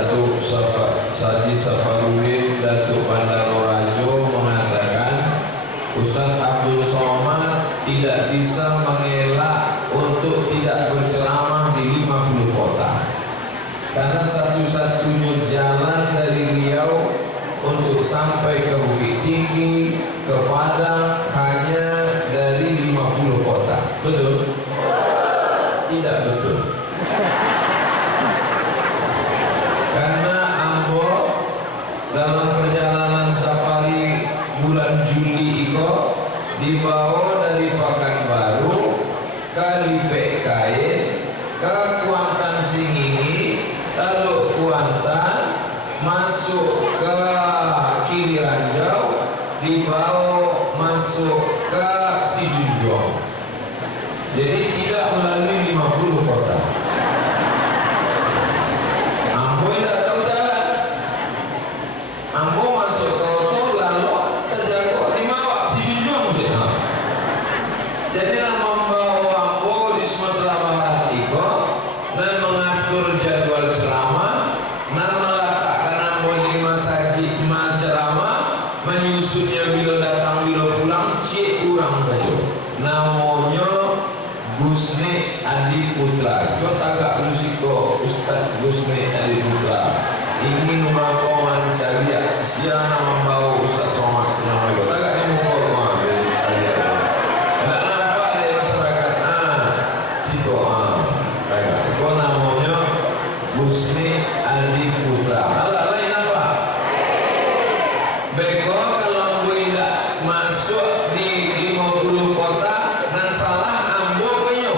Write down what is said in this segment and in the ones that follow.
Datuk Saji Safarudin Datuk Bandar Rajo mengatakan Ustaz Abdul Somad tidak bisa mengelak untuk tidak berceramah di 50 kota karena satu-satunya jalan dari Riau untuk sampai ke Bukit Tinggi, ke Padang hanya dari 50 kota. Betul? Tidak betul. Karena Ambo dalam perjalanan safari bulan Juli itu dibawa dari Pekanbaru ke Lipekain ke Kuantan Singingi, lalu Kuantan masuk ke Kiri Ranjau, dibawa masuk ke Sijunjong. Jadi tidak melalui 50 kota. Ambo tidak tahu jalan. Ambo masuk ke Oto lalu terjaga di bawah Sijunjong. Jadi membawa Ambo di Sumatera Barat itu dan mengatur jadwal ceramah dan meletakkan Ambo di masjid ceramah, menyusunnya bila datang bila pulang cik urang saja. Namanya Gusne Adi Putra. Kita agak musiko Ustaz Gusne Adi Putra. Ingin melakukan cariat siapa membawa Ustaz Somad Sinama. Kita agak membawa dari cariat. Tidak nampak dari masyarakat. Siko baik. Itu namanya Gusne Adi Putra. Lain apa? Beko kalau tidak masuk di 50 kota dan salah Ambo penyo.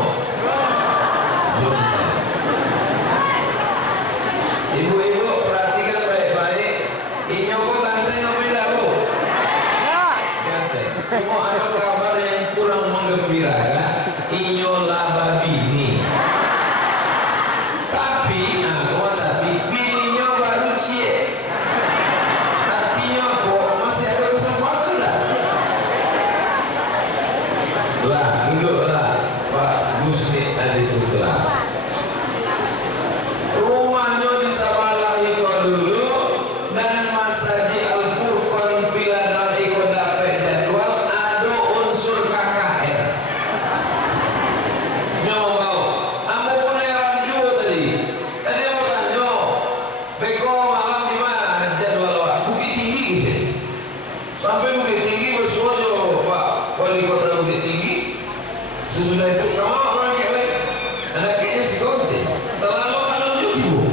Ibu-ibu perhatikan baik-baik. Inyo kok ganteng apa tidak bu? Ganteng. Cuma ada kabar yang kurang menggembirakan. Inyo laba bini. Tapi bininya baru cie. Artinya kok masih ada kesempatan dah. Lah, duduklah Pak Gusne Adi Putra. Rumahnya di Sabala itu dulu dan Masjid Al-Furqan Piladang itu dapat jadwal ada unsur KKN. Nyoba, aku pun heran juga tadi. Tadi aku tanya, Beko malam di mana jadwal Pak? Bukit Tinggi gitu. Sampai Bukit Tinggi bersuara Pak Wali Kota Bukit Tinggi. Sesudah itu kamu orang kelek, ada kayaknya si kunci. Terlalu alun juga.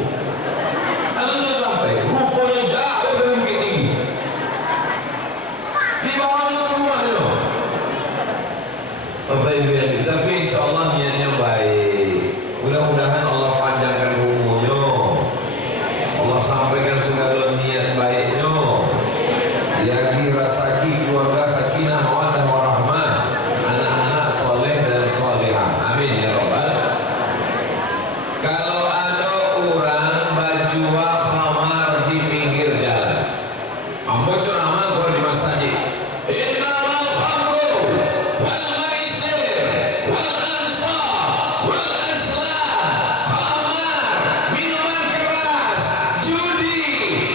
Alunnya sampai, rupanya jauh dari Bukit Tinggi. Di bawahnya ke rumah itu. Tapi insya Allah niatnya baik. Mudah-mudahan Allah panjangkan umurnya. Allah sampaikan segala niat baiknya. Yagi rasaki keluarga sakinah mawaddah warahmah, anak-anak soleh dan solehah. Amin ya Rabbal. Kalau ada orang baju khamar di pinggir jalan, Ambo ceramah kalau di masjid. Innamal khamru wal maisir wal ansar wal azlam khamar, minuman keras, judi,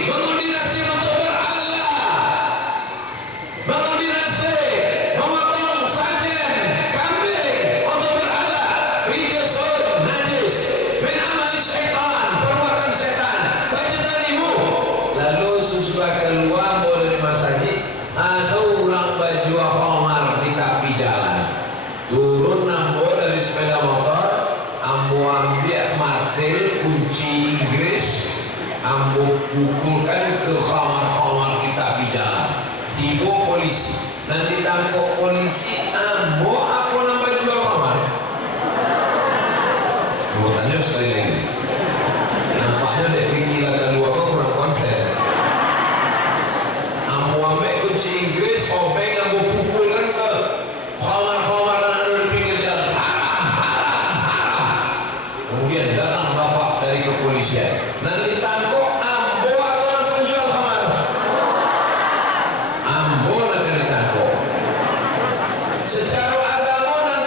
mengundi nasib untuk berhala, mengundi nasib, memotong sajen, kambing untuk berhala, rijasun, najis, min amali syaitan, perbuatan setan, fajtanibu. Lalu sesudah keluar dari masjid, ada orang baju khamar di tepi jalan. Turun Ambo dari sepeda motor, Ambo ambil martil, kunci Inggris, Ambo pukulkan ke khamar-khamar di tepi jalan. Tiba polisi dan ditangkap polisi. Ambo apa nama jual khamar? Ambo tanya sekali lagi. Nampaknya dek pikiran keluar kok kurang konsen. Ambo ambil kunci Inggris, obeng Ambo pukulkan ke khamar-khamar yang ada di pinggir jalan. Haram, haram, haram. Kemudian datang bapak dari kepolisian dan ditangkap. Ambo atau penjual khamar? Ambo nak ditangkap. Secara agama dan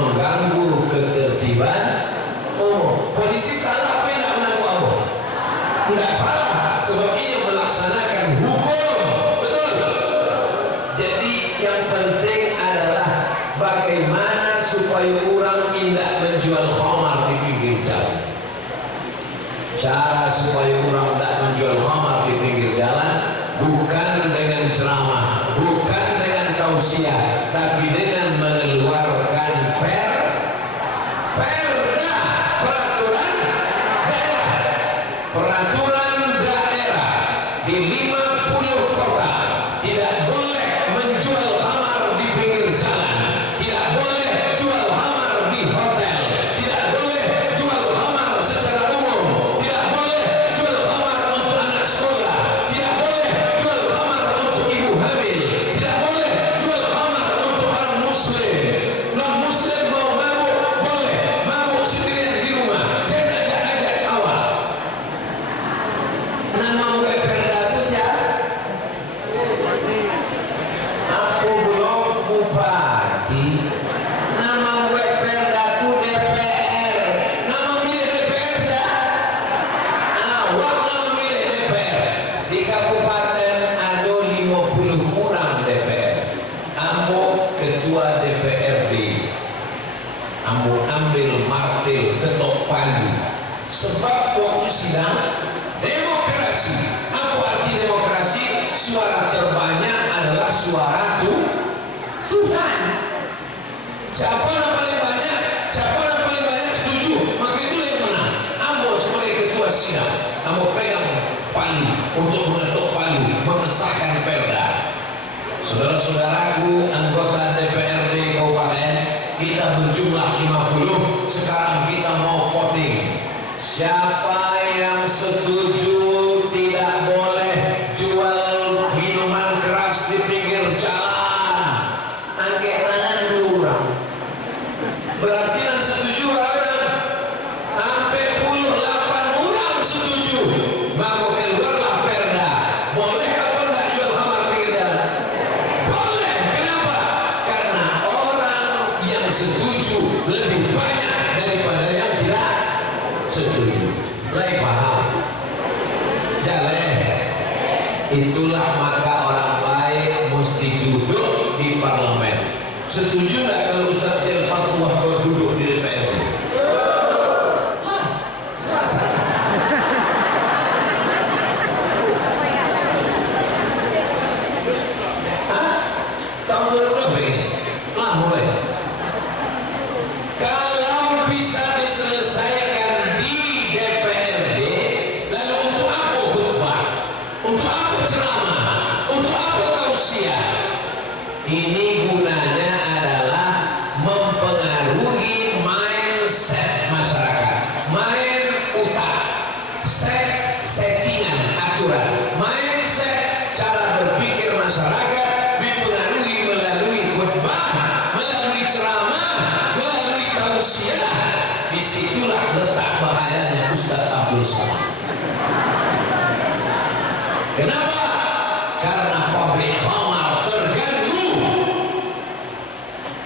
mengganggu ketertiban umum. Polisi salah apa yang menanggung apa? Tidak salah, sebab ia melaksanakan hukum. Betul. Jadi yang penting adalah bagaimana supaya orang tidak menjual khamar di pinggir jalan. Cara supaya orang tidak menjual khamar di pinggir jalan bukan dengan ceramah, bukan dengan tausiah, tapi dengan mengeluarkan perda, peraturan daerah di 50 kota. Tidak boleh menjual khamar di pinggir jalan, tidak boleh jual khamar di hotel, tidak boleh jual khamar secara umum, tidak boleh jual khamar untuk anak sekolah, tidak boleh jual khamar untuk ibu hamil, tidak boleh jual khamar untuk orang muslim. Non muslim mau mabuk boleh, mabuk sendirian di rumah, jangan ajak-ajak awal. Nama gue perda itu siapa? Aku belum bupati. Nama gue perda itu DPR. Nama milih DPR siapa? Awak nama milih DPR. Di kabupaten ada 50 orang DPR. Ambo ketua DPRD. Ambo ambil martil ketok palu. Sebab waktu sidang demokrasi. Apa arti demokrasi? Suara terbanyak adalah suara Tuhan. Siapa yang paling banyak? Siapa yang paling banyak setuju? Maka itulah yang menang. Ambo sebagai ketua sidang, ambo pegang palu untuk mengetuk palu, mengesahkan perda. Saudara-saudaraku, anggota DPRD Kabupaten, kita berjumlah 50. Sekarang kita mau voting. Siapa yang setuju tidak boleh jual minuman keras di pinggir jalan? Angkat tangan dulu orang. Berarti yang setuju orang sampai 48 orang setuju. Maka keluarlah perda. Boleh apa enggak jual khamar pinggir jalan? Boleh. Kenapa? Karena orang yang setuju lebih banyak daripada yang tidak setuju. Lai paham? Jalan. Itulah maka orang baik mesti duduk di parlemen. Setuju nggak kalau Ustaz Jil Fatwa duduk di DPR? Lah, selesai. Hah? Tahun berapa ini? Lah mulai. Kalau bisa diselesaikan di DPRD, lalu untuk apa khutbah? Untuk apa ceramah? Untuk apa tausiah? Ini gunanya adalah mempengaruhi mindset masyarakat, main utak, settingan aturan, mindset cara berpikir masyarakat dipengaruhi melalui khutbah, melalui ceramah, melalui tausiah. Disitulah letak bahayanya Ustaz Abdul Somad. Kenapa? Karena pabrik khamar terganggu,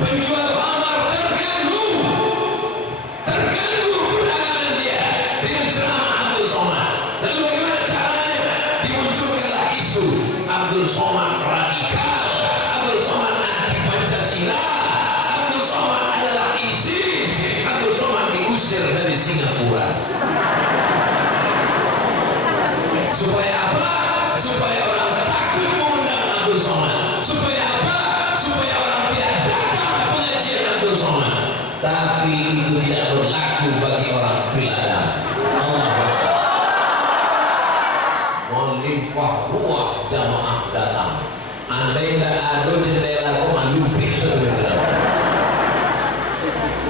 penjual khamar terganggu perdagangan dia dengan ceramah Abdul Somad. Lalu bagaimana caranya? Dimunculkanlah isu Abdul Somad radikal, Abdul Somad anti Pancasila, Abdul Somad adalah ISIS, Abdul Somad diusir dari Singapura. Supaya apa? Supaya orang takut mengundang Abdul Somad. Supaya apa? Supaya orang tidak datang pengajian Abdul Somad. Tapi itu tidak berlaku bagi orang Piladang. Allah Akbar. Melimpah ruah jamaah datang. Andai tidak ada jendela kau malumpik sebenarnya.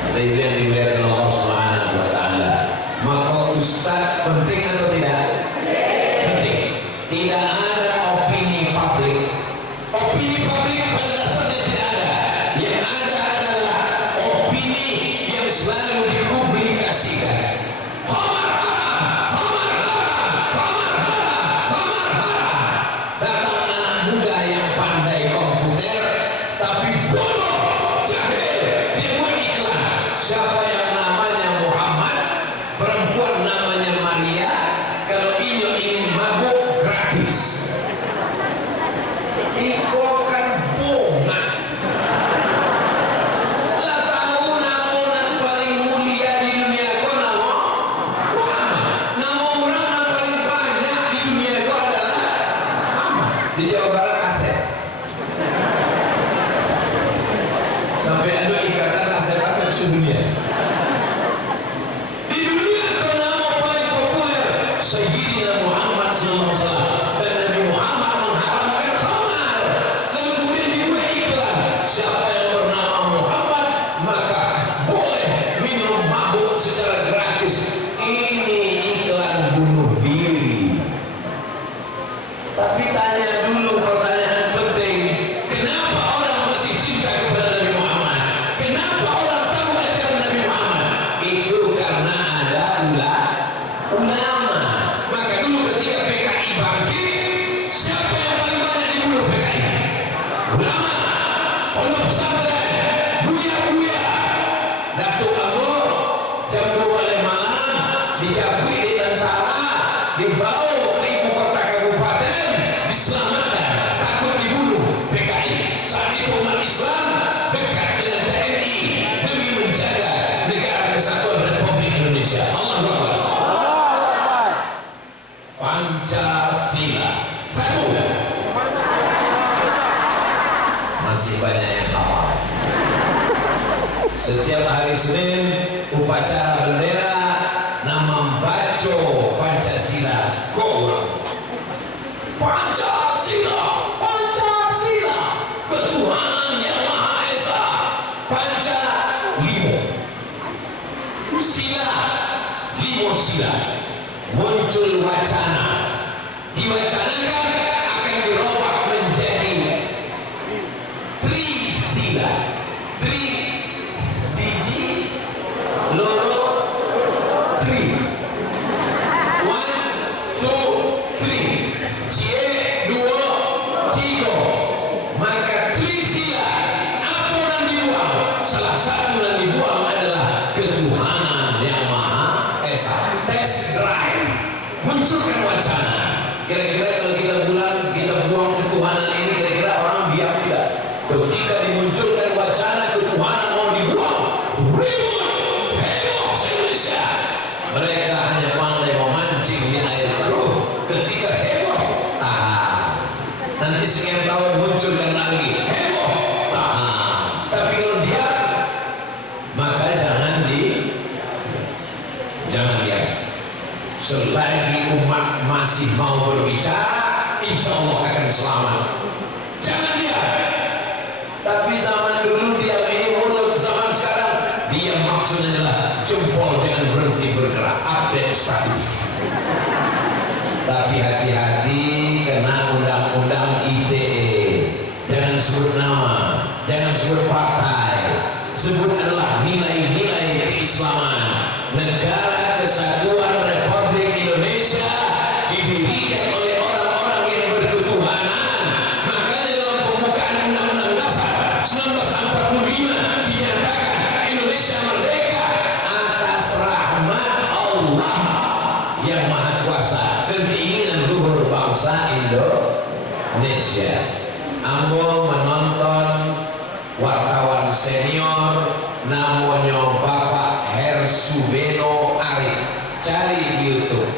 Ada itu yang dimuliakan Allah Subhanahu wa Ta'ala. Maka Ustaz penting atau tidak? Tidak ada opini publik. Opini publik pada dasarnya tidak ada. Yang ada adalah opini yang selalu dipublikasikan. Khamar haram, khamar haram, khamar haram, khamar haram. Datang anak muda yang pandai komputer tapi bodoh, jahil, dia buat iklan. Iko kan bunga. Lah tahu nama yang paling mulia di dunia ko nama Muhammad. Nama orang yang paling banyak di dunia ko adalah Muhammad. Di Jawa Barat Asep. Sampai ada ikatan Asep-Asep sedunia. Di dunia ko nama paling populer Sayyidina Muhammad SAW. Dan Nabi Muhammad mengharamkan khamar. Lalu kemudian dibuat iklan, siapa yang bernama Muhammad maka boleh minum mabuk secara gratis. Ini iklan bunuh diri. Tapi tanya dulu pertanyaan penting, kenapa orang mesti cinta kepada Nabi Muhammad? Kenapa orang tahu ajaran Nabi Muhammad? Itu karena ada ulama. Maka dulu ketika PKI bangkit, siapa yang paling banyak dibunuh PKI? Ulama, pondok pesantren, buya-buya. Datuk Anggor jam 2 malam dijabui di tentara, dibawa ke ibu kota kabupaten, diselamatkan, takut dibunuh PKI. Saat itu umat Islam dekat dengan TNI demi menjaga negara kesatuan Republik Indonesia. Allahu Akbar. Pancasila satu. Masih banyak yang hafal. Setiap hari Senin upacara bendera nama baco Pancasila. Korang Pancasila, Pancasila, ketuhanan yang Maha Esa. Panca limo, sila limo sila. Muncul wacana, diwacanakan akan dirubah menjadi Trisila. Tri siji loro tri. 1 2 3. Cie 2 3. Maka Trisila apa yang dibuang? Salah satu yang dibuang adalah ketuhanan yang Maha Esa. Test drive, munculkan wacana. Kira-kira kalau kita buang ketuhanan ini, kira-kira orang diam tidak? Ketika dimunculkan wacana ketuhanan mau dibuang, ribut, heboh se-Indonesia. Mereka hanya pandai memancing di air keruh. Ketika heboh, tahan. Nanti sekian tahun munculkan lagi, heboh, tahan. Tapi kalau diam, maka jangan diam. Selagi umat masih mau berbicara, insya Allah akan selamat. Jangan diam. Tapi zaman dulu diam ini mulut, zaman sekarang diam maksudnya adalah jempol jangan berhenti bergerak, update status. Tapi hati-hati kena undang-undang ITE. Jangan sebut nama, jangan sebut partai. Sebut adalah nilai-nilai keislaman. Negara Kesatuan Republik Indonesia didirikan oleh orang-orang yang berketuhanan. Makanya dalam pembukaan Undang-Undang Dasar 1945 dinyatakan Indonesia merdeka atas rahmat Allah yang Maha Kuasa dan keinginan luhur bangsa Indonesia. Ambo menonton wartawan senior namanya Bapak Hersubeno Arif. Cari di YouTube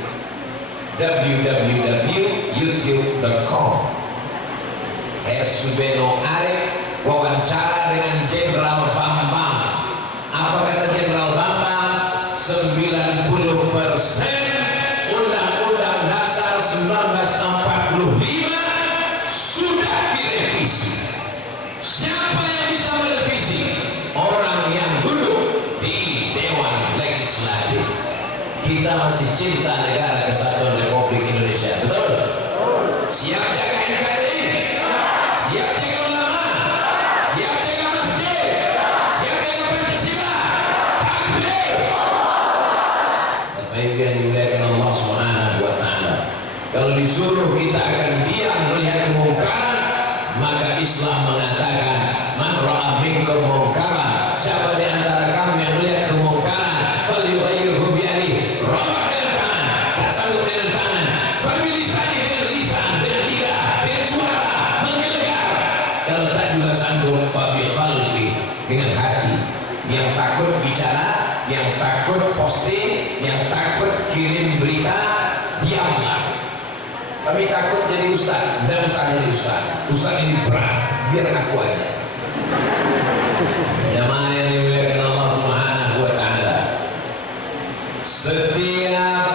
www.youtube.com. Hersubeno Arif wawancara dengan Jenderal Bambang. Apa kata Jenderal Bambang? 90% Undang-Undang Dasar 1945 sudah direvisi. Siapa yang bisa merevisi? Orang yang duduk di Dewan Legislatif. Kita masih cinta negara Kesatuan Republik Indonesia, betul? Siap jaga NKRI? Siap jaga ulama? Siap jaga masjid? Siap jaga Pancasila? Takbir! Bapak Ibu yang dimuliakan Allah Subhanahu wa Ta'ala, kalau disuruh kita akan diam melihat kemungkaran, maka Islam mengatakan man ra'a minkum mungkaran, siapa di antara kamu yang melihat kemungkaran, falyughayyirhu bi yadihi, robah dengan tangan, tak sanggup dengan tangan, fabilisani dengan lisan, dengan lidah, dengan suara, menggelegar yang takut bicara, yang takut posting, yang takut kirim berita, diamlah. Kami takut jadi ustaz, dan usah jadi ustaz ini berat, biar aku aja. Jamaah yang dimuliakan Allah Subhanahu wa Ta'ala, setiap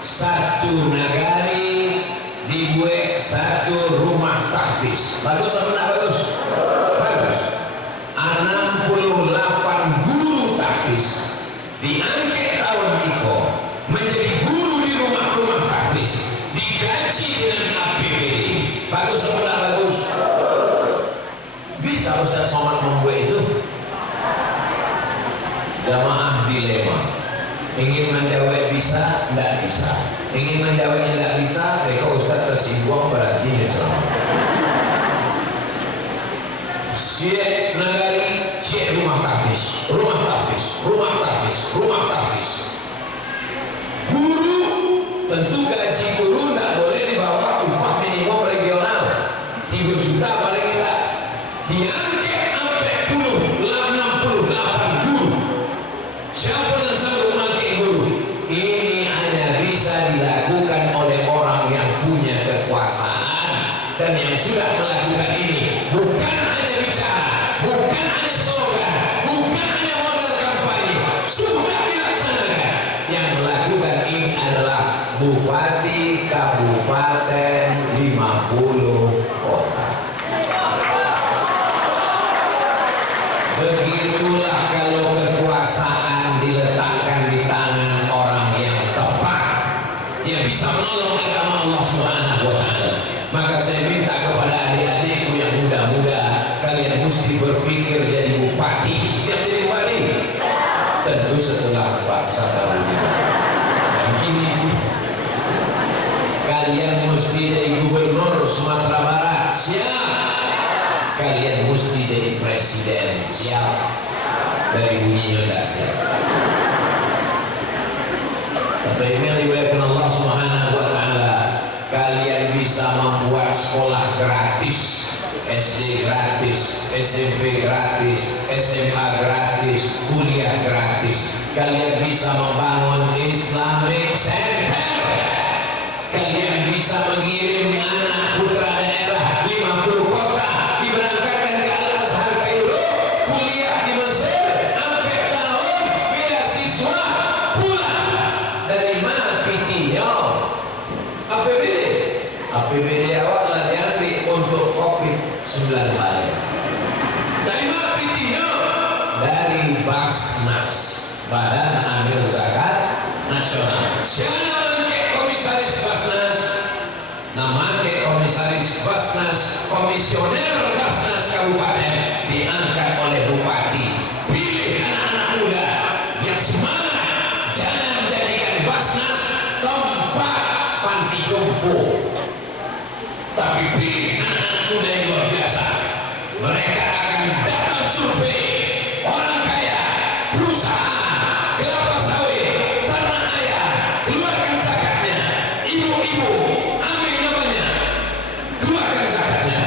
satu nagari dibuat satu rumah tahfiz. Bagus atau tidak bagus? Bagus. 68 guru tahfiz diangkat tahun Iko menjadi guru di rumah-rumah tahfiz, digaji dengan APBD. Bagus atau tidak bagus? Bisa Ustaz Somad membuat itu? Jamaah dilema, ingin menjawab bisa, tidak bisa. Ingin menjawab tidak bisa, mereka Ustaz tersinggung berarti ceramah. Syekh nagari, syekh rumah tahfiz, rumah tahfiz, rumah tahfiz, rumah tahfiz. Guru, tentu gaji guru tidak boleh di bawah upah minimum regional 3 juta paling tidak. Diangkat sampai 68 guru. Siapa yang sanggup mengangkat guru? Ini hanya bisa dilakukan oleh orang yang punya kekuasaan dan yang sudah melakukan ini. Bukan hanya bicara, bukan hanya slogan, bukan hanya modal kampanye, sudah dilaksanakan. Yang melakukan ini adalah bupati kabupaten 50 kota. Begitulah kalau kekuasaan diletakkan di tangan orang yang tepat, yang bisa menolong agama Allah Subhanahu wa Ta'ala. Maka saya minta kepada adik-adikku yang muda-muda, kalian mesti berpikir jadi bupati. Siap jadi bupati? Tentu setelah Pak Saparudi. Dan kini kalian mesti jadi gubernur Sumatera Barat. Siap? Kalian mesti jadi presiden. Siap? Dari bunyinya tidak siap. Tapi ini yang dimuliakan Allah Subhanahu wa Ta'ala, kalian bisa membuat sekolah gratis, SD gratis, SMP gratis, SMA gratis, kuliah gratis. Kalian bisa membangun Islamic Center. Kalian bisa mengirim anak putra daerah 50 kota diberangkatkan ke Al-Azhar Kairo, kuliah di Mesir, sampai tahun beasiswa pulang. Dari mana PT-nya? APBD. APBD awalnya diambil untuk COVID-19. Dari mana PT-nya? Dari Basnas, Badan Amil Zakat Nasional. Siapa komisaris Basnas? Nama komisaris Basnas, komisioner Basnas Kabupaten diangkat oleh bupati. Pilih anak-anak muda yang semangat, jangan jadikan Basnas tempat panti jompo, tapi pilih anak-anak muda yang luar biasa. Mereka akan datang survei orang kaya, perusahaan, kelapa sawit, tanah ayam, keluarkan zakatnya. Ibu-ibu, ambil namanya, keluarkan zakatnya.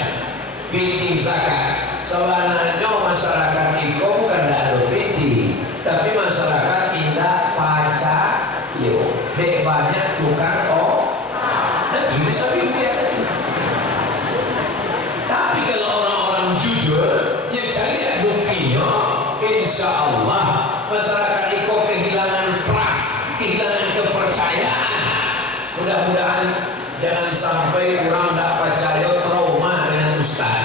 Piti zakat. Sebenarnya masyarakat itu bukan ada piti, tapi masyarakat tidak paca. Yo, dek banyak tukang nanti bisa lihat tadi. Tapi kalau orang-orang jujur, ya cari buktinya, insya Allah masyarakat itu kehilangan trust, kehilangan kepercayaan. Mudah-mudahan jangan sampai orang tidak percaya, trauma dengan ustaz.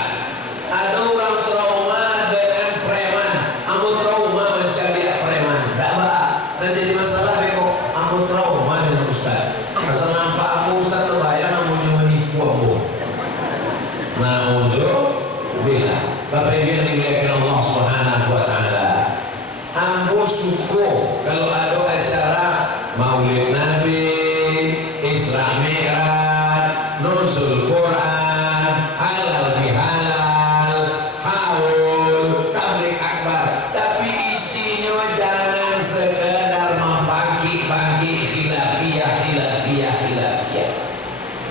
Ada orang trauma dengan preman, kamu trauma mencari preman, tidak apa? Dan jadi masalah beko, kamu trauma dengan ustaz. Asal nampak aku ustaz terbayang, kamu menipu aku. Na'udzubillah. Bapak Ibu yang dimuliakan Allah Subhanahu wa Ta'ala, ambo syukur kalau ada acara Maulid Nabi, Isra Mi'raj, Nuzul Quran, halal bihalal, haul, tablik akbar, tapi isinya jangan sekedar membagi-bagi khilafiyah.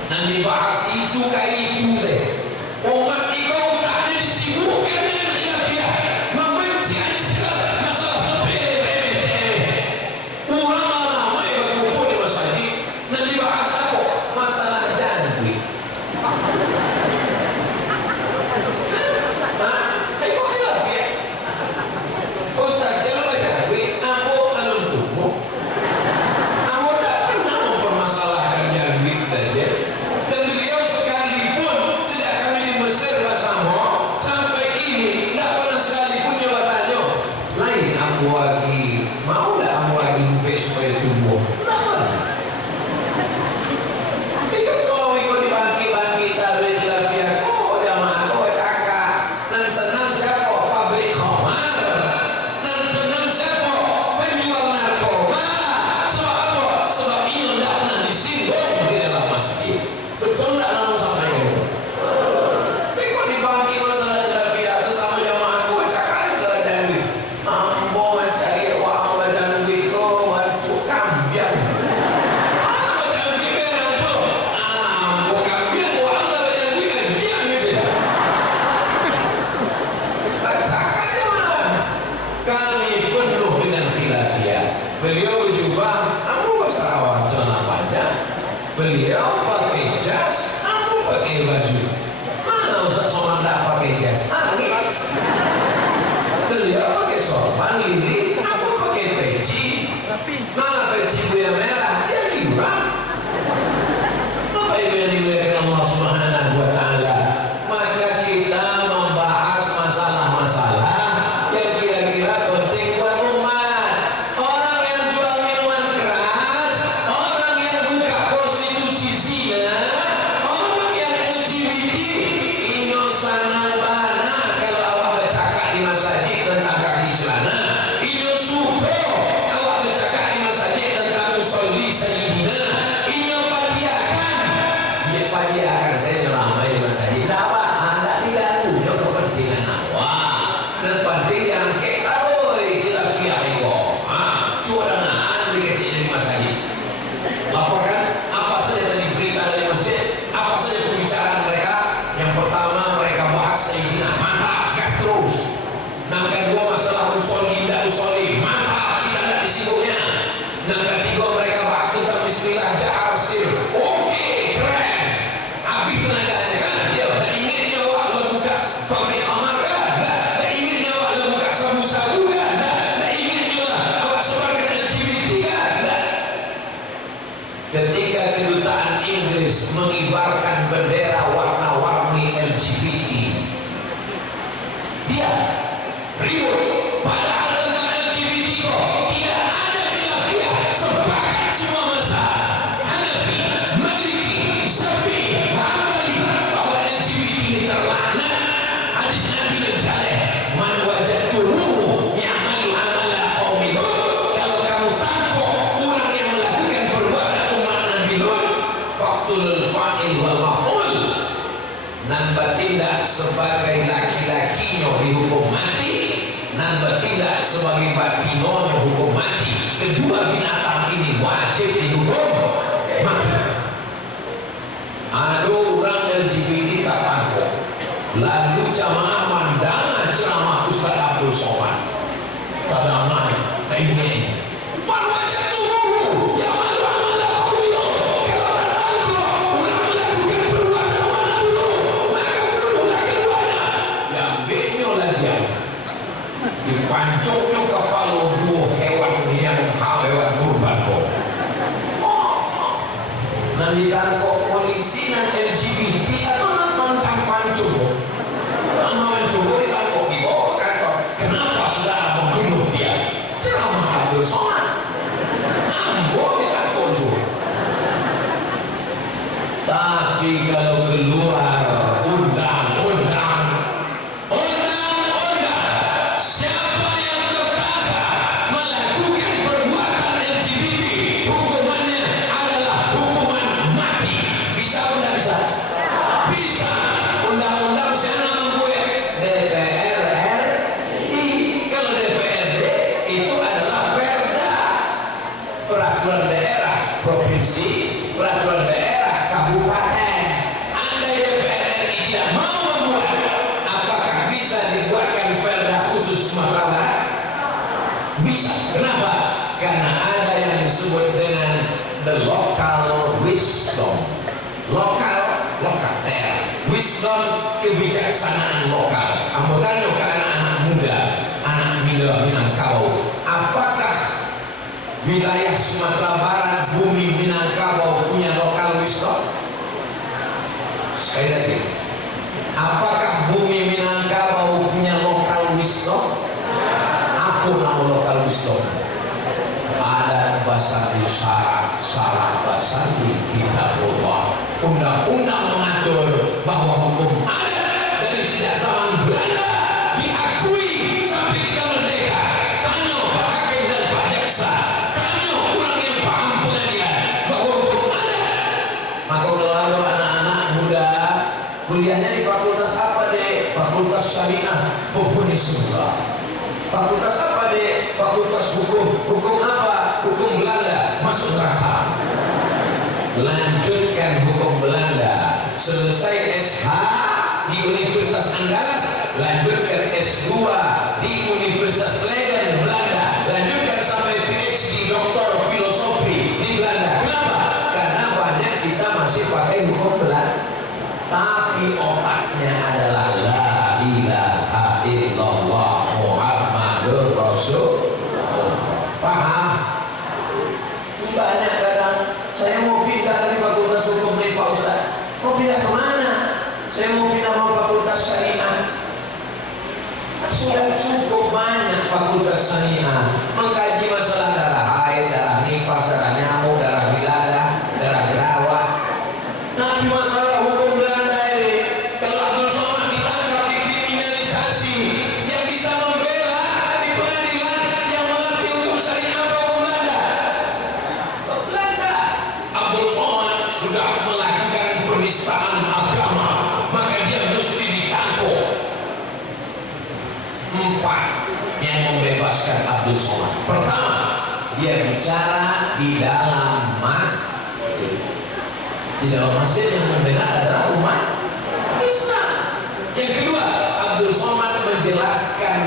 Nanti bahas itu kayak itu saja. Umat itu tak ada disibukkan dengan khilafiyah, membenci Islam, pakai jas angin, beliau pakai sorban ini, aku pakai peci, mana peci Buya merah, ya liuran. Bapak Ibu yang dimuliakan Allah Subhanahu wa Ta'ala, maka kita membahas masalah-masalah yang kira-kira penting buat umat. Orang yang jual minuman keras, orang yang buka prostitusi zina, orang yang LGBT, ino sanang bana kalau awak bercakap di masjid tentang kaki celana, ino suka awak bercakap di masjid tentang usolli sayyidina, ino padiakan saya ramai di masjid apa ada diganggu jo kepentingan awak dan penting yang kita khilafiyah itu curangan dikecil di masjid. Laporkan apa saja tadi berita dari masjid, apa saja pembicaraan mereka. Yang pertama mereka bahas Sayyidina, mantap, gas terus. Yang kedua masalah usoli tidak usoli, mantap, kita tidak disibuknya. Yang ketiga mereka bahas tentang bismillah jahar sir, oke, keren. Habis tenaganya kan, dia tak inginnya awak lah buka pabrik khamar kan, tak inginnya awak lah buka sabu-sabu kan, tak inginnya awak sebagai LGBT kan. Ketika kedutaan Inggris mengibarkan bendera warna-warni LGBT, dia ribut. Padahal tentang LGBT kok tidak ada khilafiyah, sepakat semua mazhab Hanafi, Maliki, Syafi'i, Hambali bahwa LGBT ini terlaknat. Hadis Nabi menjaleh, man wajadtumuhu ya'malu amala qaumi Lut, kalau kamu tangkap orang yang melakukan perbuatan umat Nabi Lut, faqtulul fa'il wal maf'ul, nan bertindak sebagai laki-lakinya dihukum mati, nan bertindak sebagai batinonya hukum mati. Kedua binatang ini wajib dihukum mati. Ada orang LGBT tak tangkap, lalu jamaah mandangan ceramah Ustaz Abdul Somad, tadangan tengeng baru aja tubuh yang malu amalah kaumiyo. Kalau tak tangkap orang melakukan perbuatan mana dulu, maka berdoa keduanya yang beknya lagi dipancoknya kepala dua hewan yang hewan kurban kok. Nanti tangkap polisi dan LGBT atau macam pancok, nama pancok ditangkap di bawah kantor. Kenapa saudara membunuh dia? Ceramah Abdul Somad, ambo ditangkap juga. Tapi kalau keluar undang-undang, siapa yang berkata melakukan perbuatan LGBT, hukumannya adalah hukuman mati. Bisa atau tidak bisa? Bisa. Undang-undang siapa membuat? DPR RI. Kalau DPRD itu adalah perda, peraturan daerah provinsi, peraturan daerah kabupaten. Andai DPR RI tidak mau membuat, apakah bisa dibuatkan perda khusus Sumatera Barat? Bisa. Kenapa? Karena ada yang disebut dengan the local wisdom. Lokal daerah. Wisdom, kebijaksanaan lokal. Anggotanya ke anak-anak muda, anak Minangkabau. Apakah wilayah Sumatera Barat, bumi Minangkabau punya lokal wisdom? Sekali lagi, apakah bumi Minangkabau punya lokal wisdom? Apa nama lokal wisdom? Ada bahasa di syarat bahasa di kitabullah. Undang-undang mengatur bahwa hukum adat dari sejak zaman Belanda diakui sampai kita merdeka. Tanya Pak Hakim dan Pak Jaksa, tanya orang yang paham pengadilan bahwa hukum adat. Maka kalau anak-anak muda kuliahnya di fakultas apa deh? Fakultas Syariah, penghuni surga. Fakultas apa deh? Fakultas Hukum. Hukum apa? Hukum Belanda, masuk neraka. Lanjutkan hukum Belanda, selesai SH di Universitas Andalas, lanjutkan S2 di Universitas Leiden Belanda, lanjutkan sampai PhD doktor filosofi di Belanda. Kenapa? Karena banyak kita masih pakai hukum Belanda, tapi otaknya adalah la fakultas syariah, mengkaji masalah darah haid, darah nifas, darah nyamuk, darah biladah, darah jerawat. Nabi masalah hukum Belanda ini, kalau Abdul Somad ditangkap dikriminalisasi, yang bisa membela di pengadilan yang mengerti hukum syariah hukum Belanda. Kok Belanda? Abdul Somad sudah melakukan penistaan agama, maka dia mesti ditangkap. 4 yang membebaskan Abdul Somad. Pertama, dia bicara di dalam masjid. Di dalam masjid yang membela adalah umat Islam. Yang kedua, Abdul Somad menjelaskan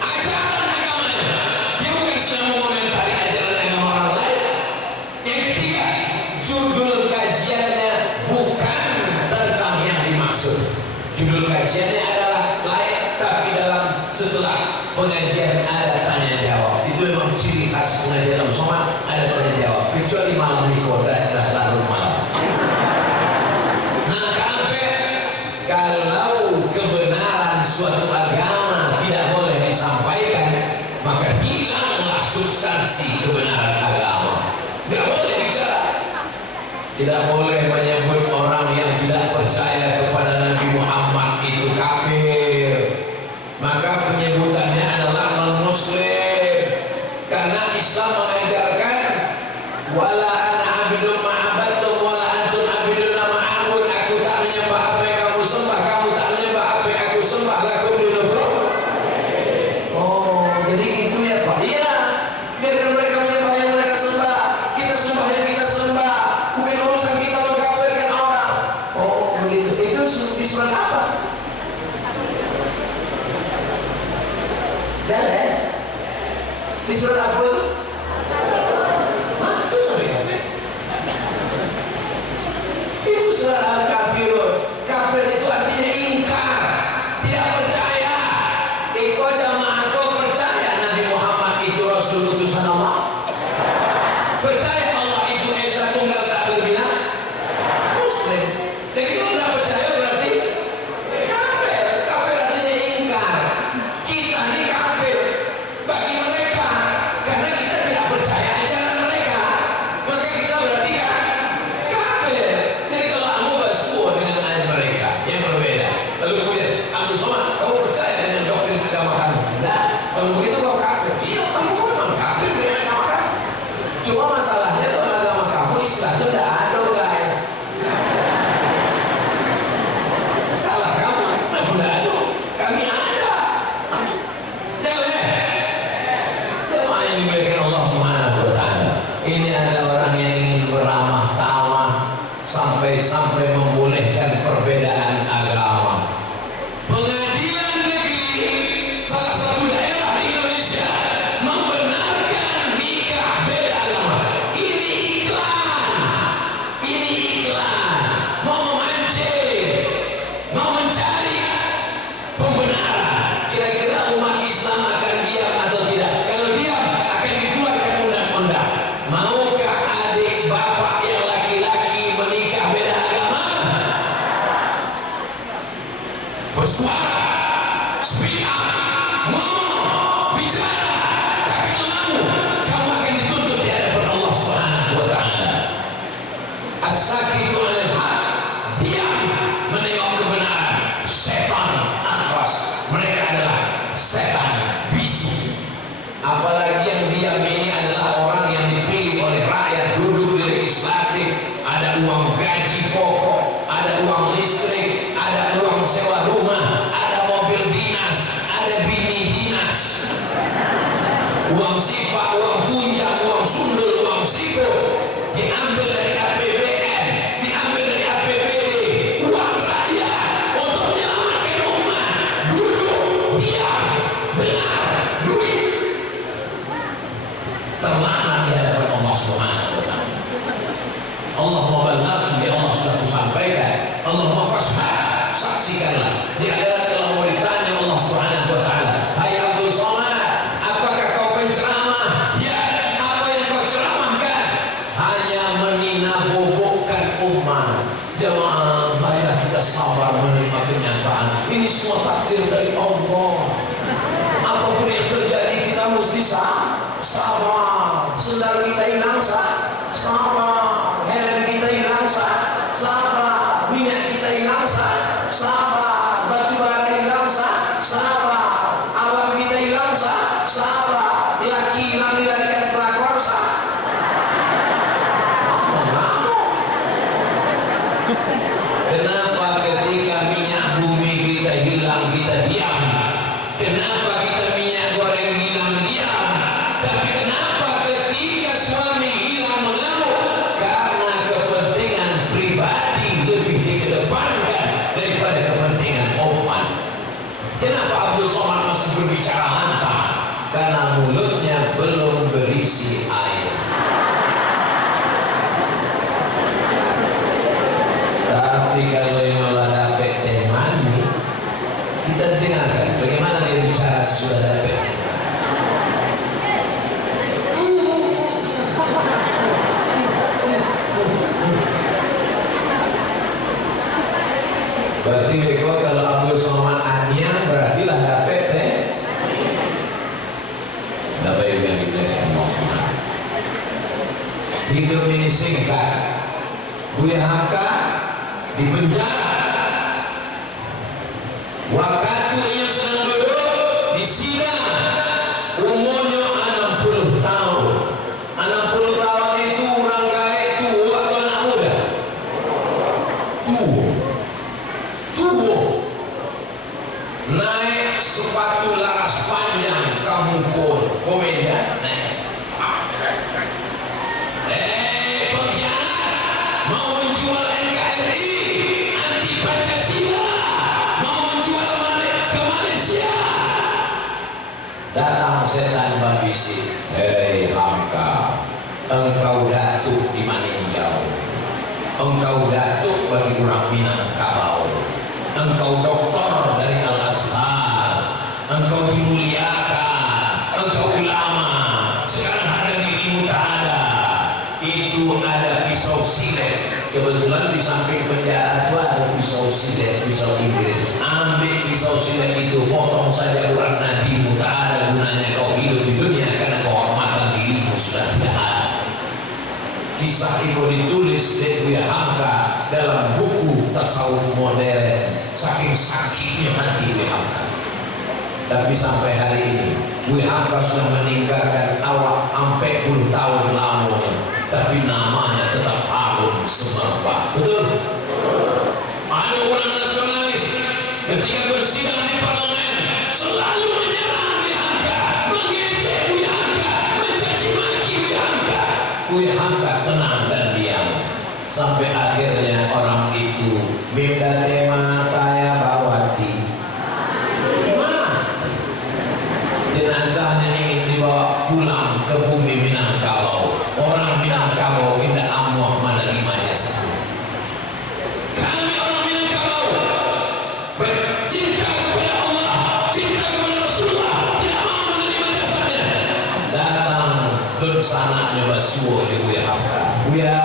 ajaran agamanya. Dia bukan sedang mengomentari ajaran agama orang lain. Yang ketiga, judul kajiannya bukan tentang yang dimaksud. Judul kajiannya adalah layak, tapi dalam setelah pengajian ada tanya jawab. Itu memang ciri khas pengajian Abdul Somad, ada tanya jawab. Kecuali malam minggu dah larut malam. Nah, kalau kebenaran suatu agama tidak boleh disampaikan, maka hilanglah substansi kebenaran agama. Tidak boleh bicara. Tidak boleh menyebut orang yang tidak percaya kepada Nabi Muhammad itu kafir. Maka penyebutannya adalah non-muslim. Karena Islam mengajarkan wala ana abidun ma'abadtum wala antum abidun ma'abud. Aku tak menyembah apa yang kamu sembah, kamu tak menyembah apa yang aku sembah. Lakum dinukum. Oh, jadi gitu ya Pak? Iya. Biarkan mereka menyembah yang mereka sembah, kita sembah yang kita sembah. Bukan urusan kita mengkafirkan orang. Oh, begitu. Itu di surat apa? Dalil. Di surat apa itu? Itu sampai kafir. Itu surat Al-Kafirun. Kafir itu artinya ingkar, tidak percaya. Iko jamaah kau percaya Nabi Muhammad itu Rasul utusan Allah? Percaya Allah itu Esa Tunggal tak berbina? Muslim. Dan itu tidak percaya berarti kafir. Kafir artinya ingkar. Kita ini kafir bagi mereka karena kita tidak percaya ajaran mereka, maka kita berarti kafir. Jadi kalau kamu bersuara dengan ajaran mereka yang berbeda, lalu kemudian Abdul Somad, kamu percaya dengan doktrin agama kamu? Tidak. Kalau begitu kau kafir. Iya, kamu memang kafir dengan agama kamu. Cuma masalahnya dalam agama kamu Islam itu tidak ada, guys. Salah kamu, tidak ada. Kami ada. Jemaah yang diberikan Allah Subhanahu wa Ta'ala, ini ada orang yang ingin beramah tamah sampai membolehkan perbedaan agama. Pengadilan negeri salah satu daerah di Indonesia membenarkan nikah beda agama. Ini iklan, mau memancing, mau mencari pembenaran. Kira-kira umat Islam akan diam atau tidak? Kalau diam, akan dikeluarkan undang-undang. Maukah adik bapak yang laki-laki menikah beda agama? Bersuara, speak up, ngomong, bicara, takkan mau, kamu akan dituntut di hadapan Allah Subhanahu wa Ta'ala. As-sakitu 'anil haq, diam menengok kebenaran. Setan akhras, mereka adalah setan bisu. Apalagi yang diam ini adalah orang yang dipilih oleh rakyat, duduk di legislatif, ada uang gaji pokok, ada uang listrik, ada uang sewa rumah, ada mobil dinas, ada bini dinas, uang sifat, uang tunjang, uang sundul, uang siko, diambil dari APBN, diambil dari APBD, uang rakyat untuk menyelamatkan umat. Duduk, diam, benar, duit. Terlaknat di hadapan Allah Subhanahu wa Ta'ala. Allahumma balagh, ya Allah sudah kusampaikan. Allahumma fashhad, saksikanlah. Di akhirat kalau mau ditanya Allah Subhanahu wa Ta'ala, hai Abdul Somad, apakah kau penceramah? Ya. Apa yang kau ceramahkan? Hanya meninabobokan umat. Jemaah, marilah kita sabar menerima kenyataan. Ini semua takdir dari Allah. Apa sabar. Sendal kita hilang sabar. Helm kita hilang sabar. Minyak kita hilang sabar. Batu bara hilang sabar. Alam kita hilang sabar. Laki hilang dilarikan pelakor Kenapa ketika minyak bumi kita hilang kita diam? Kenapa kita minyak goreng hilang diam? Tapi kenapa ketika suami hilang mengamuk? Karena kepentingan pribadi lebih dikedepankan daripada kepentingan umat. Kenapa Abdul Somad masih berbicara lantang? Karena mulutnya belum berisi air. Tapi kalau yang malah dapat teh manis, kita dengarkan bagaimana dia bicara sesudah dapat. Berarti kalau Abdul Somad Anian berarti lah dapat teh. Dapat yang diberikan Allah. Hidup ini singkat. Buya Hamka di penjara. Waktunya sedang duduk di sidang. Umurnya 60 tahun. 60 tahun itu orang kaya tua atau anak muda? Tua. Naik sepatu laras panjang kamu komedia naik. Mau menjual NKRI anti Pancasila, mau menjual ke Malaysia. Datang setan berbisik, hei Hamka, engkau datuk di Maninjau, engkau datuk bagi orang Minangkabau, engkau doktor dari Al-Azhar, engkau dimuliakan, engkau ulama. Sekarang harga dirimu tak ada. Itu ada pisau silet. Kebetulan di samping penjara itu ada pisau silet, pisau Inggris. Ambil pisau silet itu, potong saja urat nadimu. Tak ada gunanya kau hidup di dunia karena kehormatan dirimu sudah tidak ada. Kisah itu ditulis oleh Buya Hamka dalam buku Tasawuf Modern. Saking sakitnya hati Buya Hamka. Tapi sampai hari ini Buya Hamka sudah meninggalkan awak 40 tahun lamanya. Tapi namanya tetap harum semerbak. Betul? Ada orang nasionalis ketika bersidang di parlemen selalu menyerang Buya Hamka, mengejek Buya Hamka, mencaci maki Buya Hamka. Buya Hamka tenang dan diam sampai akhirnya orang itu minta tema kaya bawati. Jenazahnya ingin dibawa pulang ke bumi Minangkabau. Orang Minangkabau tidak amuah menerima jasad. Kami orang Minangkabau bercinta kepada Allah, cinta kepada Rasulullah, tidak mau menerima jasadnya. Datang bersanaknya basuh di Buya Hamka. Buya,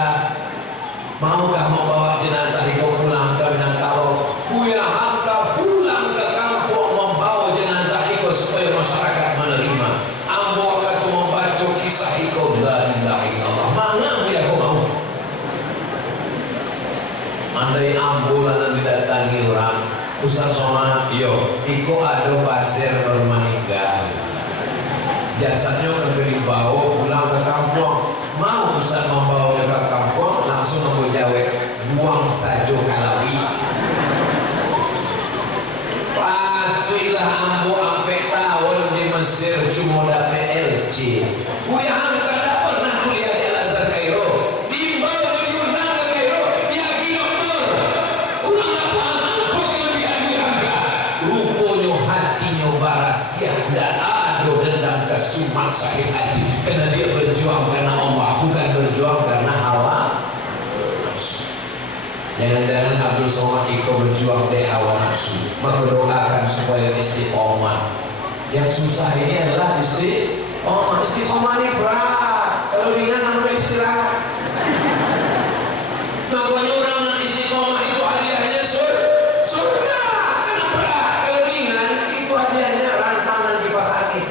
maukah membawa jenazah kau pulang ke Minangkabau? Buya Hamka pulang ke kampung membawa jenazah itu supaya masyarakat menerima. Ambo akan membaca kisah itu. La ilaha illallah. Mana dia kau mau? Andai ambulan didatangi orang, Ustaz Somad, yo, iko ada pasir bermaninggal. Jasadnya akan dibawa pulang ke kampung. Mau Ustaz membawa dia ke kampung, langsung aku jawab, buang saja kalawi. Patuilah ambo sampai tahun di Mesir cuma dapat LC. Buya Hamka tak pernah kuliah di Al-Azhar Kairo. Dibawa diundang ke Kairo, dia lagi doktor. Ulang tak paham apa kelebihan Buya Hamka. Rupanya hatinya barasia, tidak ada dendam kesumat sakit hati. Karena dia berjuang karena Allah, bukan berjuang karena hawa. Jangan-jangan Abdul Somad Iko berjuang dari hawa nafsu. Maka doakan supaya istiqomah. Yang susah ini adalah istiqomah. Istiqomah ini berat. Kalau ringan namanya istirahat. Makanya orang yang istiqomah itu hadiahnya surga. Karena berat. Kalau ringan itu hadiahnya rantangan kipas angin.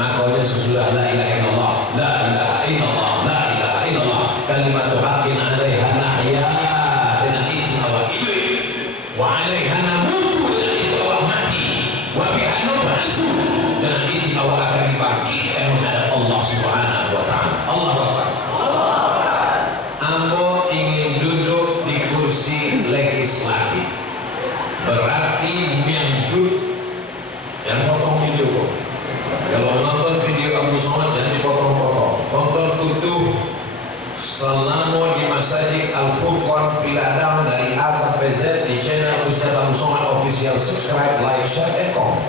makanya sesudah la ilaha illallah, la ilaha illallah, la ilaha illallah, kalimatu haqqin 'alaiha nahya, dengan itu awak hidup, wa 'alaiha namutu, dengan itu awak mati, wa biha nub'atsu, dengan itu awak akan dibangkitkan menghadap Allah Subhanahu wa taala. Allahu Akbar. Ambo ingin duduk di kursi legislatif, berarti miandut yang potong video kok. Kalau nonton video Abu Somad jangan dipotong-potong, tonton utuh selama di Masjid Al-Furqan Piladang dari A sampai Z di channel Ustaz Abu Somad Official. Subscribe, like, share, and comment.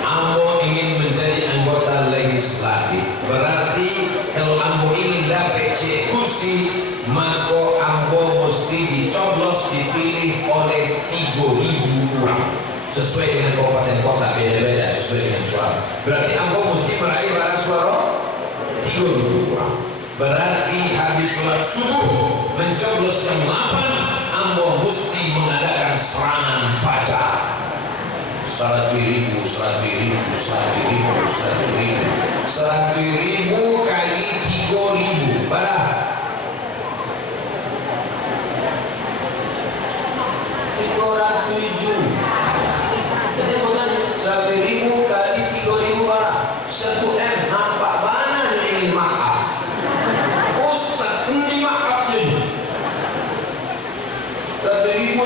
Ambo ingin menjadi anggota legislatif, berarti kalau Ambo ingin dapat kursi, maka Ambo mesti dicoblos dipilih oleh 3.000 orang sesuai dengan kabupaten kota, beda-beda sesuai dengan suara. Berarti Ambo mesti meraih barang suara 3.000 orang. Berarti habis sholat subuh mencoblos jam 8, Ambo mesti mengadakan serangan fajar. 100.000 kali 3.000 berapa? 307. Jadi bukan 100.000 kali 3.000 berapa? 1M. Nampak mana yang ingin maaf? Ustaz, ini maaf ni. 1.000.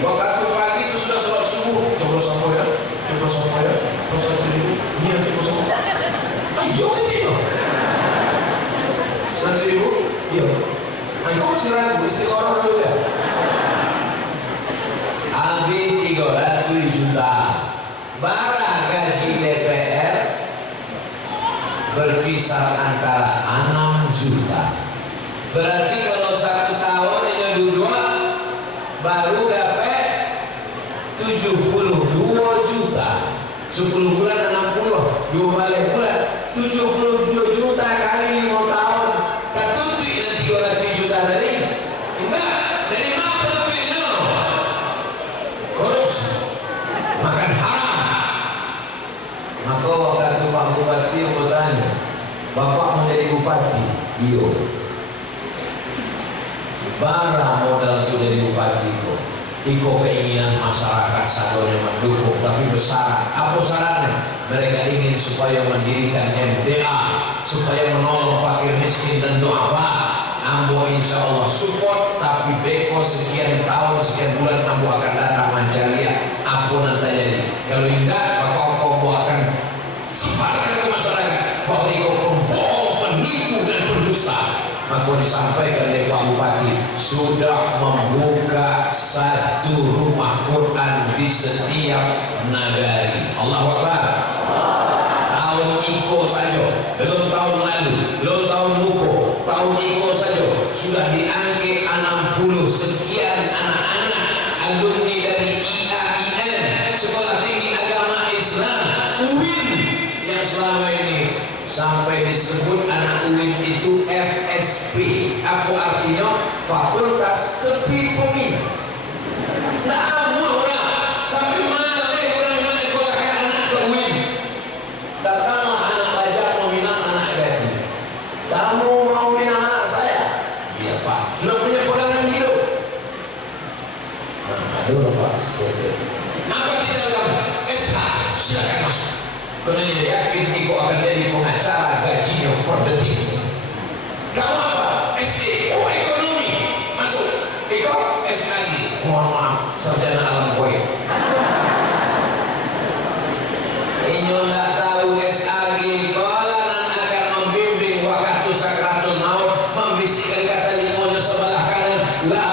Waktu pagi sesudah sholat subuh, coba sama ya. 1.000. Ini yang coba sama. Ayo kecil. 1.000. Iya. Ayo masih ragu, istiqoroh dulu ya. Habis 300 juta. Barang gaji DPR berkisar antara 6 juta. Berarti kalau 1 tahun ini dua baru dapat 72 juta. 10 bulan 60, 2 balik bulan 72 juta kali 5 tahun. Tak tutup nanti 300 juta dari enggak, dari mana penutupnya? Korupsi, makan haram. Maka waktu Pak Bupati yang bertanya, Bapak mau jadi bupati? Iyo. Bara modal itu dari bupati kok. Iko keinginan masyarakat sadonya mendukung, tapi besar. Apa syaratnya? Mereka ingin supaya mendirikan MDA, supaya menolong fakir miskin dan duafa. Ambo insya Allah support, tapi beko sekian tahun, sekian bulan Ambo akan datang mencari apa nanti jadi. Kalau enggak, maka Ambo akan sebarkan ke masyarakat bahwa Iko pembohong, penipu dan pendusta. Maka disampaikan oleh Pak Bupati sudah membuka 1 rumah Quran di setiap nagari. Allahu Akbar. Tahun Iko saja, belum tahun lalu, belum tahun Muko, tahun Iko saja sudah diangkat 60 sekian anak-anak alumni dari IAIN, Sekolah Tinggi Agama Islam, UIN, yang selama ini sampai disebut anak UIN itu FSP. Apa artinya? Fakultas Sepi Peminat. Nah, orang sampai malah orang yang menyekolahkan anak ke UIN. Datanglah anak pelajar meminang anak gadis. Kamu mau minang anak saya? Iya Pak. Sudah punya pegangan hidup? Nah, aduh Pak. Apa tidak kamu? SH, silakan masuk. Karena dia yakin Iko akan jadi pengacara gajinya per detik. Kamu apa? SD, oh ekonomi. Masuk. Iko SAG. Mohon maaf, sarjana alam koin. Ini tidak tahu SAG. Kalau akan membimbing waktu sakratul maut, membisikkan kata limonya sebelah kanan. La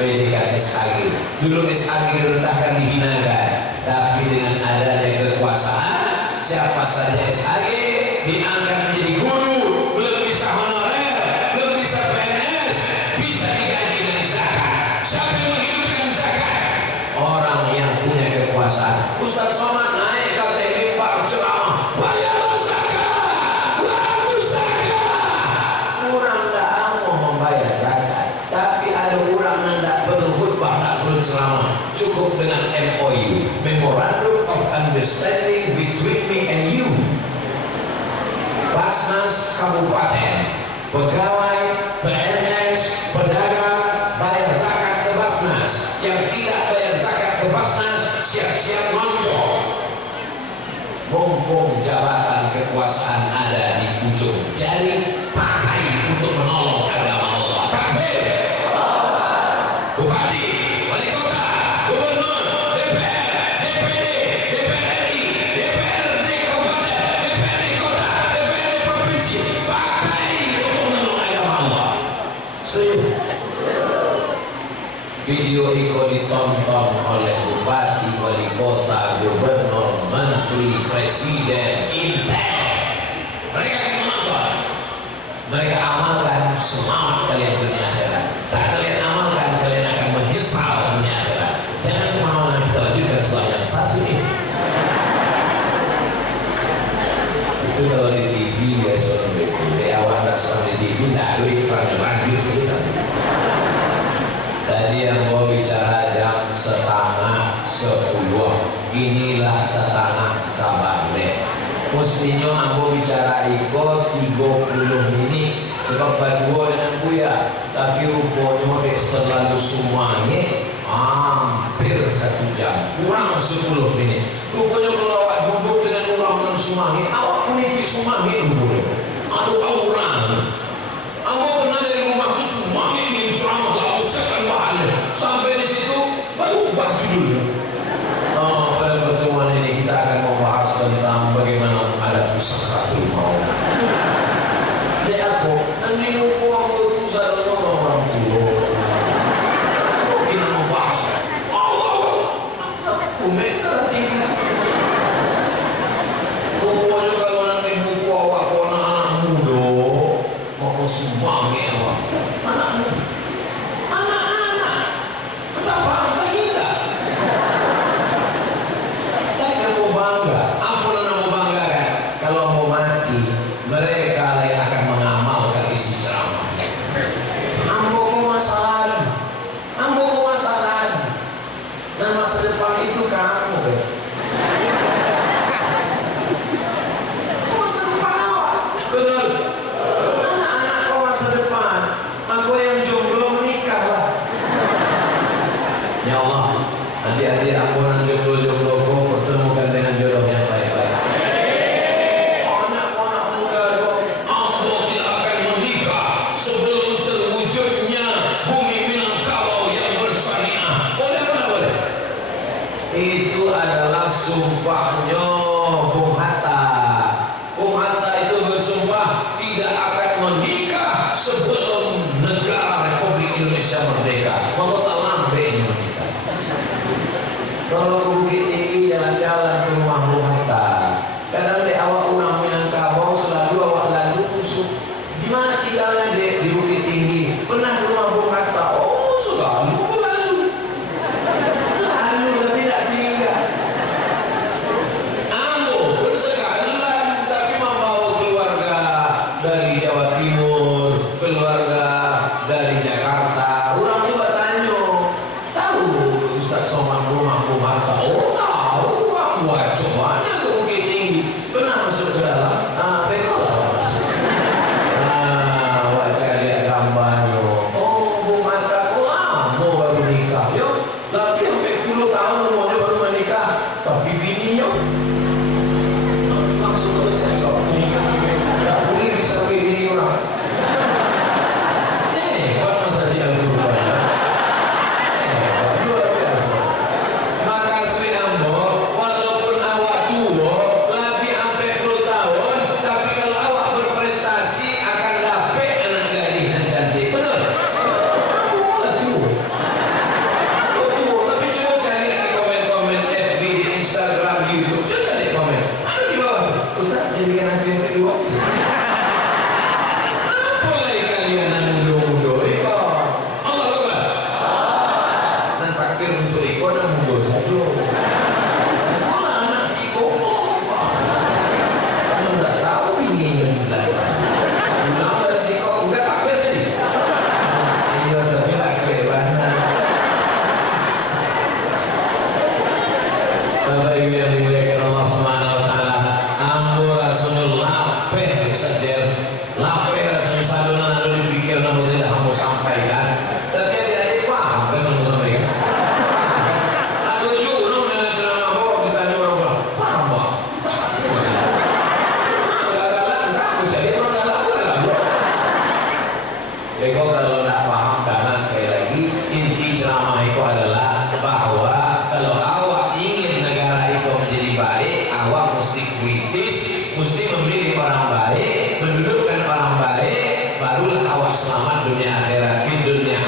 pendidikan SAG. Dulu SAG rendahkan, dihinakan, tapi dengan adanya kekuasaan, siapa saja SAG diangkat menjadi guru, belum bisa honorer, belum bisa PNS, ceramah, cukup dengan MOU, Memorandum of Understanding between me and you. Basnas Kabupaten, pegawai, PNS, pedagang bayar zakat ke Basnas. Yang tidak bayar zakat ke Basnas siap-siap nonton. Mumpung jabatan kekuasaan ada di ujung jari, pakai untuk menolong agama Allah. Takbir. Bupati, wali kota, gubernur, DPR, DPD, DPR RI, DPRD kabupaten, DPRD kota, DPRD provinsi, pakai untuk menolong agama Allah. Setuju? Video itu ditonton oleh bupati, wali kota, gubernur, menteri, presiden, intel. Mereka akan menonton. Mereka amalkan, semangat kalian dunia akhirat. Tak kalian amalkan, kalian akan menyesal dunia akhirat. Jangan kemana-mana, kita lanjutkan setelah yang satu ini. Itu kalau di TV ya soal di awal tak soal di TV, tak ada iklan yang lanjut sebentar. Tadi yang mau bicara jam 9:30, inilah 9:30. Mestinya aku bicara iko 30 menit sebab berdua dengan Buya, tapi rupanya dia terlalu semuanya hampir 1 jam, kurang 10 menit. Rupanya kalau awak duduk dengan orang semuanya, awak punya semuanya dulu. Aduh orang, aku pernah dari rumah ke semuanya ini ceramah lalu sekan bahannya. Sampai di situ baru ubah judulnya. Pada pertemuan ini kita akan membahas tentang bagaimana ada sakratul maut. Dia aku, nanti lupa aku itu sadar orang tua. Aku ingin membahas. Aku mereka tinggi. Rupanya kalau nanti lupa aku anak-anak muda, mau sumbangnya awak. Anak muda. Anak-anak. Betapa indah. Bangga, apa yang mau banggakan? Kalau mau mati, mereka yang akan mengamalkan isi ceramah. Ambo masalah, dan masa depan itu kamu. Masa depan awak, betul. Anak-anak kau masa depan, aku yang jomblo menikah lah. Ya Allah, hati-hati aku yang jomblo pertemukan dengan jodoh yang baik-baik. Anak-anak muda Ambo tidak akan menikah sebelum terwujudnya bumi Minangkabau yang bersyariah. Boleh apa boleh? Itu adalah sumpahnya Bung Hatta. Bung Hatta itu bersumpah tidak akan menikah sebelum negara Republik Indonesia merdeka. Mau tak lambe ini menikah. Kalau ke Bukit Tinggi jalan-jalan ke rumah Bung Hatta, kadang di awak orang Minangkabau selalu awak lalu musuh. Di mana tinggalnya di Bukit Tinggi? Pernah ke rumah Bung Hatta? Oh selalu tapi tak singgah. Ambo bersekalan tapi membawa keluarga dari Jawa Timur, keluarga dari Jakarta. Orang juga tanya, tahu Ustaz Somad rumah Bung Hatta? Oh tahu, buat cobanya ke Bukit Tinggi. Pernah masuk ke dalam? Betul masuk. Baca lihat gambarnya. Oh Bung Hatta, mau baru nikah. Yuk, lagi sampai 10 tahun umurnya baru menikah. Tapi bininya langsung ke sensor. Tak boleh sampai bini orang. Buat masa dia dulu.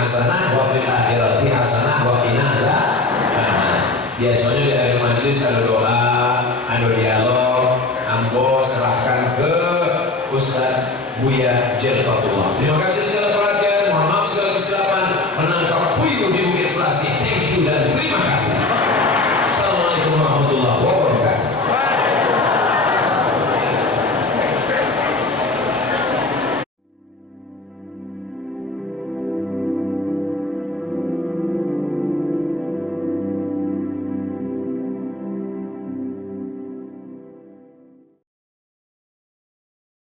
hasanah wa fil akhirati hasanah wa qina adzabannar. Biasanya di akhir majelis ada doa, ada dialog, ambo serahkan ke Ustaz Buya Jelfatullah. Terima kasih segala perhatian, mohon maaf segala kesilapan menangkap puyuh di Bukit Selasi. Thank you dan